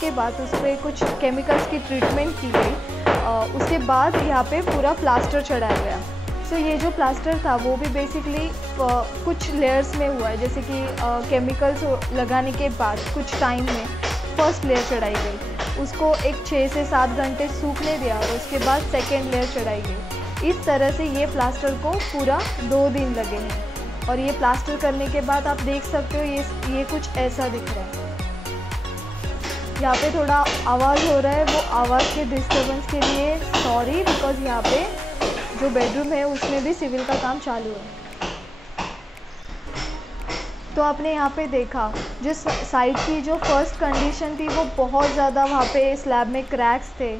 के बाद उस पर कुछ केमिकल्स की ट्रीटमेंट की गई। उसके बाद यहाँ पे पूरा प्लास्टर चढ़ाया गया। सो ये जो प्लास्टर था वो भी बेसिकली कुछ लेयर्स में हुआ है, जैसे कि केमिकल्स लगाने के बाद कुछ टाइम में फर्स्ट लेयर चढ़ाई गई, उसको एक 6 से 7 घंटे सूखने दिया और उसके बाद सेकेंड लेयर चढ़ाई गई। इस तरह से ये प्लास्टर को पूरा 2 दिन लगे हैं। और ये प्लास्टर करने के बाद आप देख सकते हो ये कुछ ऐसा दिख रहा है। यहाँ पे थोड़ा आवाज़ हो रहा है, वो आवाज़ के डिस्टर्बेंस के लिए सॉरी, बिकॉज़ यहाँ पे जो बेडरूम है उसमें भी सिविल का काम चालू है। तो आपने यहाँ पे देखा जिस साइड की जो फर्स्ट कंडीशन थी वो बहुत ज़्यादा वहाँ पे स्लैब में क्रैक्स थे,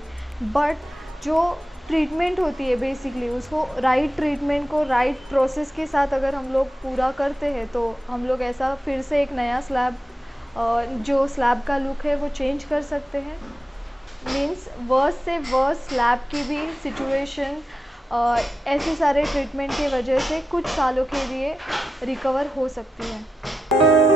बट जो ट्रीटमेंट होती है बेसिकली उसको राइट ट्रीटमेंट को राइट प्रोसेस के साथ अगर हम लोग पूरा करते हैं तो हम लोग ऐसा फिर से एक नया स्लैब, जो स्लैब का लुक है वो चेंज कर सकते हैं। मीन्स वर्स से वर्स स्लैब की भी सिचुएशन ऐसे सारे ट्रीटमेंट की वजह से कुछ सालों के लिए रिकवर हो सकती है।